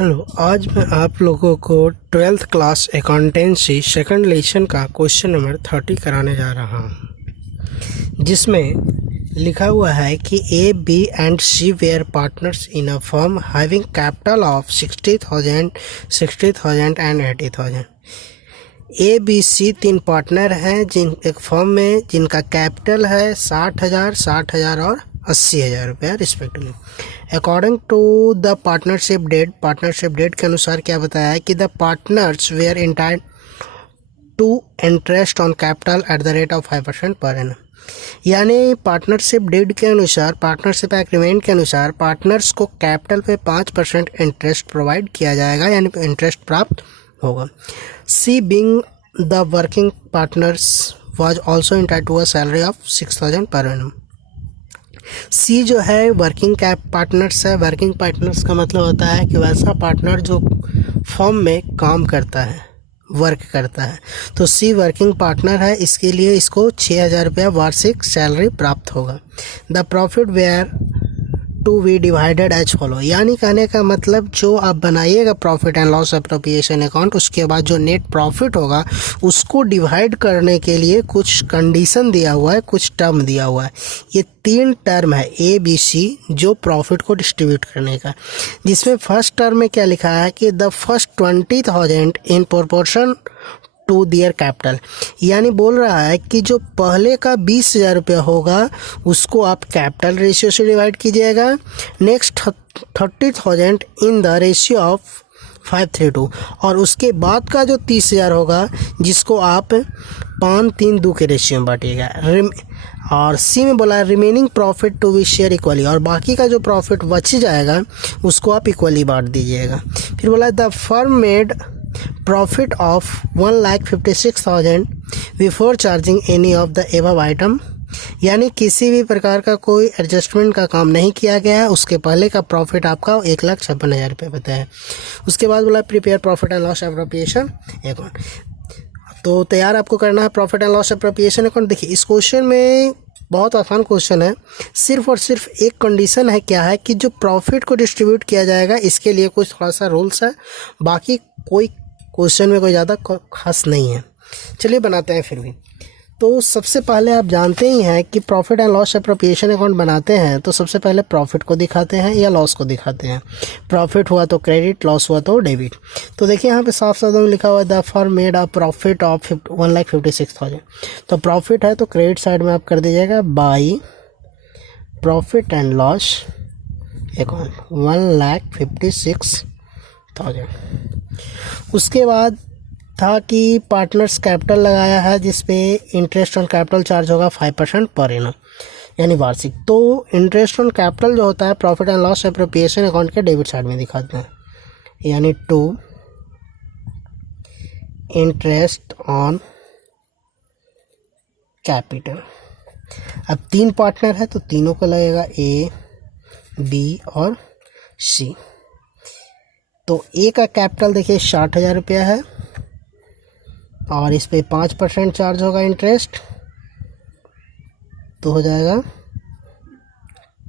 Hello, आज मैं आप लोगों को 12th class accountancy second lesson का क्वेश्चन नंबर 30 कराने जा रहा हूँ, जिसमें लिखा हुआ है कि A, B and C were partners in a firm having capital of 60,000, 60,000 and 80,000। A, B, C तीन पार्टनर हैं जिन एक फर्म में जिनका कैपिटल है 60,000, 60,000 और 80,000 रुपया respectively. According to the partnership deed के अनुसार क्या बताया है कि the partners were entitled to interest on capital at the rate of 5% per annum. यानी पार्टनरशिप डेट के अनुसार, पार्टनरशिप एग्रीमेंट के अनुसार पार्टनर्स को कैपिटल पे 5% इंटरेस्ट प्रोवाइड किया जाएगा, यानी इंटरेस्ट प्राप्त होगा। C being the working partners was also entitled to a salary of 6,000 per annum. C जो है वर्किंग कैप पार्टनर्स है। वर्किंग पार्टनर्स का मतलब होता है कि वैसा पार्टनर जो फर्म में काम करता है, वर्क करता है। तो सी वर्किंग पार्टनर है, इसके लिए इसको 6,000 रुपया वार्षिक सैलरी प्राप्त होगा। The profit were to be divided as follow, यानी कहने का मतलब जो आप बनाइएगा profit and loss appropriation account, उसके बाद जो नेट प्रॉफिट होगा उसको डिवाइड करने के लिए कुछ कंडीशन दिया हुआ है, कुछ टर्म दिया हुआ है। ये 3 टर्म है ए, बी, सी जो प्रॉफिट को डिस्ट्रीब्यूट करने का, जिसमें फर्स्ट टर्म में क्या लिखा है कि the first 20,000 in proportion to their capital, यानी बोल रहा है कि जो पहले का 20,000 रुपया होगा उसको आप कैपिटल रेशियो से डिवाइड कीजिएगा। Next 30,000 in the ratio of 5:3:2, और उसके बाद का जो 30,000 होगा जिसको आप 5:3:2 के रेशियो में बांटिएगा। और सी में बोला remaining profit to be share equally, और बाकी का जो प्रॉफिट बच जाएगा उसको आप इक्वली बांट दीजिएगा। फिर बोला the firm made profit of 1,56,000 before charging any of the above item, यानी किसी भी प्रकार का कोई एडजस्टमेंट का काम नहीं किया गया है। उसके पहले का प्रॉफिट आपका 1,56,000 रुपये बताया। उसके बाद बोला prepare profit and loss appropriation account. तो तैयार आपको करना है profit and loss appropriation account. देखिए इस क्वेश्चन में बहुत आसान क्वेश्चन है, सिर्फ और सिर्फ एक कंडीशन है, क्या है कि जो प्रॉफिट को डिस्ट्रीब्यूट किया जाएगा इसके लिए कुछ थोड़ा सा रूल्स है, बाकी कोई क्वेश्चन में कोई ज़्यादा खास नहीं है। चलिए बनाते हैं फिर भी। तो सबसे पहले आप जानते ही हैं कि profit and loss appropriation account बनाते हैं तो सबसे पहले प्रॉफिट को दिखाते हैं या लॉस को दिखाते हैं। प्रॉफिट हुआ तो क्रेडिट, लॉस हुआ तो डेबिट। तो देखिए यहाँ पे साफ शब्दों में लिखा हुआ है the firm made a profit of 1,56,000। तो प्रॉफिट है तो क्रेडिट साइड में आप कर दीजिएगा by profit and loss account 1,56,000। उसके बाद था कि पार्टनर्स कैपिटल लगाया है जिसपे इंटरेस्ट ऑन कैपिटल चार्ज होगा 5% पर एनम, यानी वार्षिक। तो इंटरेस्ट ऑन कैपिटल जो होता है profit and loss appropriation account के डेबिट साइड में दिखाते हैं, यानी टू इंटरेस्ट ऑन कैपिटल। अब 3 पार्टनर है तो तीनों को लगेगा ए, बी और सी। तो ए का कैपिटल देखिए 60,000 रुपया है और इस पे 5% चार्ज होगा इंटरेस्ट, तो हो जाएगा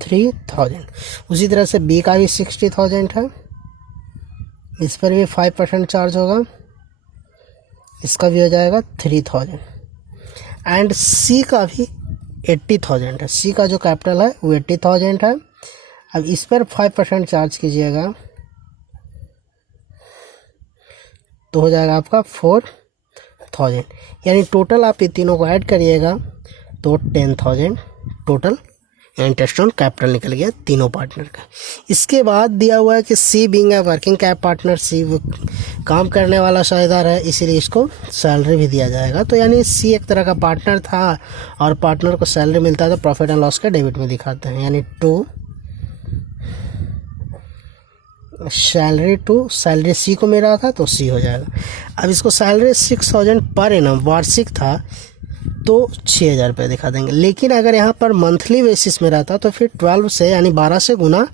3,000। उसी तरह से बी का भी 60,000 है, इस पर भी 5% चार्ज होगा, इसका भी हो जाएगा 3,000। एंड सी का भी 80,000 है। सी का जो कैपिटल है वो 80,000 है। अब इस पर 5% चार्ज कीजिएगा तो हो जाएगा आपका 4,000, यानी टोटल आप ये तीनों को ऐड करिएगा तो 10,000 टोटल इंटरेस्ट ऑन कैपिटल निकल गया तीनों पार्टनर का। इसके बाद दिया हुआ है कि C being a working cap partner, C वो काम करने वाला साझेदार है, इसीलिए इसको सैलरी भी दिया जाएगा। तो यानी सी एक तरह का पार्टनर था और पार्टनर को सैलरी मिलता है तो प्रॉफिट एंड लॉस का डेबिट में दिखाते हैं, यानी टू सैलरी टू सैलरी सी को मिल रहा था तो सी हो जाएगा। अब इसको सैलरी 6,000 पर एनम वार्षिक था तो 6,000 रुपये दिखा देंगे। लेकिन अगर यहाँ पर मंथली बेसिस में रहता तो फिर 12 से यानी 12 से गुना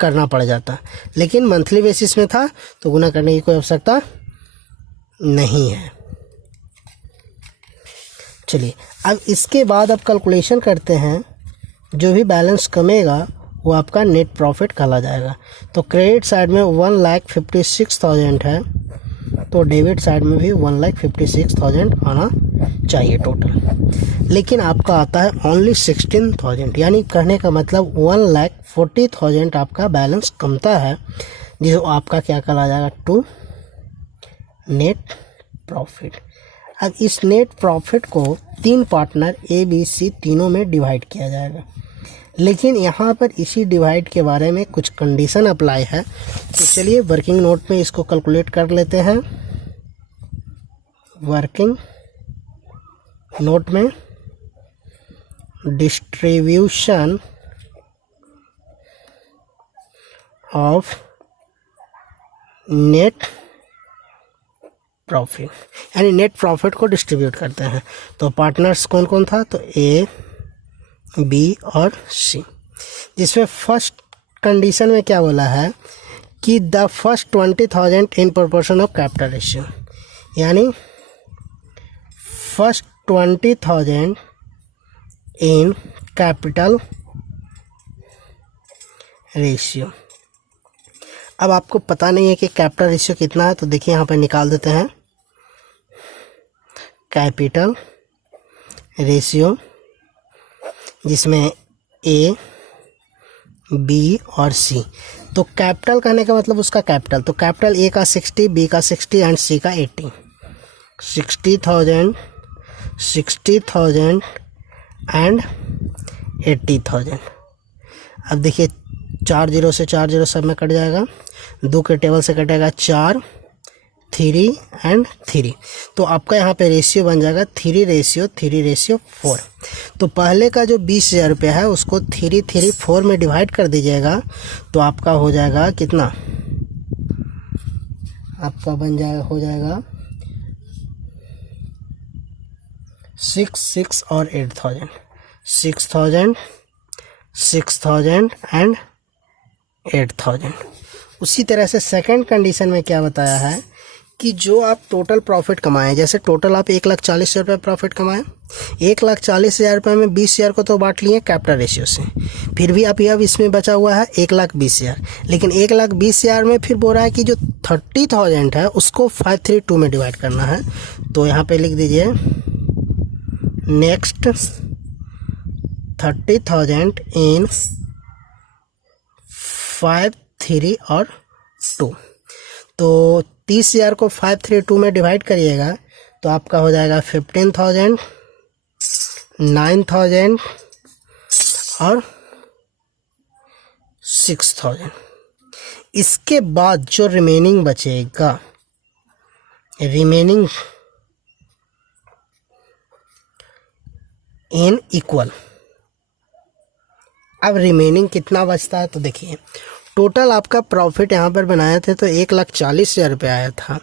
करना पड़ जाता, लेकिन मंथली बेसिस में था तो गुना करने की कोई आवश्यकता नहीं है। चलिए अब इसके बाद अब कैलकुलेशन करते हैं, जो भी बैलेंस कमेगा वो आपका नेट प्रॉफिट कहला जाएगा। तो क्रेडिट साइड में 1,56,000 है, तो डेबिट साइड में भी 1,56,000 आना चाहिए टोटल। लेकिन आपका आता है ओनली 16,000, यानी कहने का मतलब 1,40,000 आपका बैलेंस कमता है, जिसको आपका क्या कहला जाएगा, टू नेट प्रॉफिट। अब इस नेट प्रॉफिट को 3 पार्टनर ए बी सी तीनों में डिवाइड किया जाएगा। लेकिन यहाँ पर इसी डिवाइड के बारे में कुछ कंडीशन अप्लाई है। तो चलिए वर्किंग नोट में इसको कैलकुलेट कर लेते हैं। वर्किंग नोट में डिस्ट्रीब्यूशन ऑफ नेट प्रॉफिट, यानी नेट प्रॉफिट को डिस्ट्रीब्यूट करते हैं। तो पार्टनर्स कौन कौन था, तो ए बी और सी, जिसमें फर्स्ट कंडीशन में क्या बोला है कि the first 20,000 in proportion of capital ratio, यानी फर्स्ट 20,000 इन कैपिटल रेशियो। अब आपको पता नहीं है कि कैपिटल रेशियो कितना है, तो देखिए यहाँ पे निकाल देते हैं। कैपिटल रेशियो जिसमें ए बी और सी, तो कैपिटल कहने का मतलब उसका कैपिटल, तो कैपिटल ए का 60, बी का 60 एंड सी का 80। 60,000 एंड 80,000। अब देखिए 4 जीरो से 4 जीरो सब में कट जाएगा, 2 के टेबल से कटेगा 4, 3 एंड 3। तो आपका यहाँ पे रेशियो बन जाएगा 3:4। तो पहले का जो 20,000 रुपये है उसको 3:4 में डिवाइड कर दीजिएगा, तो आपका हो जाएगा कितना, आपका हो जाएगा 6 और 8,000, 6,000 एंड 8,000। उसी तरह से सेकंड कंडीशन में क्या बताया है कि जो आप टोटल प्रॉफिट कमाएं, जैसे टोटल आप 1,40,000 रुपये प्रॉफिट कमाएं, 1,40,000 रुपये में 20,000 को तो बांट लिए कैपिटल रेशियो से, फिर भी आप अब इसमें बचा हुआ है 1,20,000। लेकिन 1,20,000 में फिर बोल रहा है कि जो 30,000 है उसको 532 में डिवाइड करना है। तो यहाँ पे लिख दीजिए नेक्स्ट 30,000 इन 5, 3 और 2। तो 30,000 को 532 में डिवाइड करिएगा तो आपका हो जाएगा 15,000, 9,000 और 6,000। इसके बाद जो रिमेनिंग बचेगा, रिमेनिंग इन इक्वल। अब रिमेनिंग कितना बचता है, तो देखिए टोटल आपका प्रॉफिट यहाँ पर बनाए थे तो 1,40,000 रुपये आया था।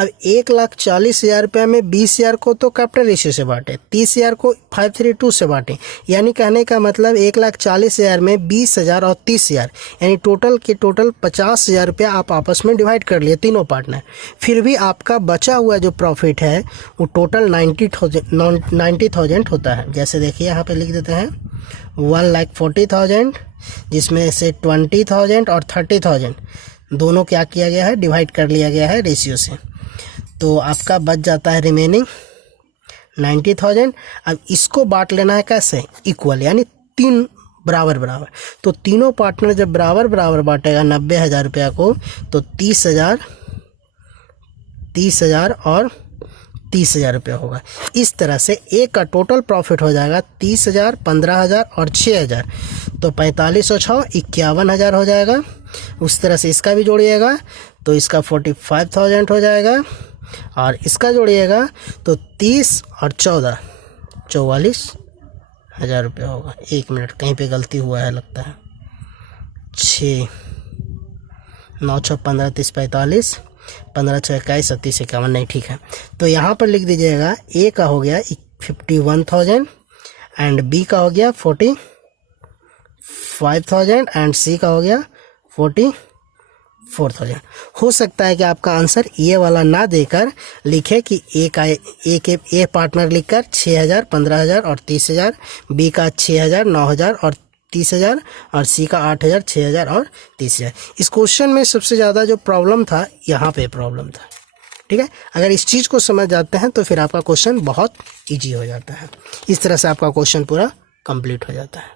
अब 1,40,000 रुपये में 20,000 को तो कैपिटल रेशियो से बांटे, 30,000 को 532 से बांटे, यानी कहने का मतलब 1,40,000 में 20,000 और 30,000, यानी टोटल के टोटल 50,000 रुपया आप आपस में डिवाइड कर लिए तीनों पार्टनर। फिर भी आपका बचा हुआ जो प्रॉफिट है वो टोटल 90,000 होता है। जैसे देखिए यहाँ पे लिख देते हैं 1,40,000, जिसमें से 20,000 और 30,000 दोनों क्या किया गया है, डिवाइड कर लिया गया है रेशियो से। तो आपका बच जाता है रिमेनिंग 90,000। अब इसको बांट लेना है कैसे, इक्वल, यानी 3 बराबर बराबर। तो तीनों पार्टनर जब बराबर बराबर बांटेगा 90,000 रुपया को, तो 30,000 और 30,000 रुपया होगा। इस तरह से एक का टोटल प्रॉफिट हो जाएगा 30,000, 15,000 और 6,000, तो 45 और 6 51,000 हो जाएगा। उस तरह से इसका भी जोड़िएगा तो इसका 45,000 हो जाएगा, और इसका जोड़िएगा तो 30 और 14 44,000 रुपया होगा। 1 मिनट, कहीं पे गलती हुआ है लगता है। 6 9 6 15 30 45, 15 6 21 37 51, नहीं ठीक है। तो यहाँ पर लिख दीजिएगा ए का हो गया 51,000 एंड बी का हो गया 45,000 एंड सी का हो गया 44,000। हो सकता है कि आपका आंसर ये वाला ना देकर लिखे कि ए पार्टनर लिखकर 6,000, 15,000 और 30,000, बी का 6,000, 9,000 और 30,000 और सी का 8,000, 6,000 और 30,000। इस क्वेश्चन में सबसे ज़्यादा जो प्रॉब्लम था यहाँ पे प्रॉब्लम था। ठीक है, अगर इस चीज़ को समझ जाते हैं तो फिर आपका क्वेश्चन बहुत ईजी हो जाता है। इस तरह से आपका क्वेश्चन पूरा कंप्लीट हो जाता है।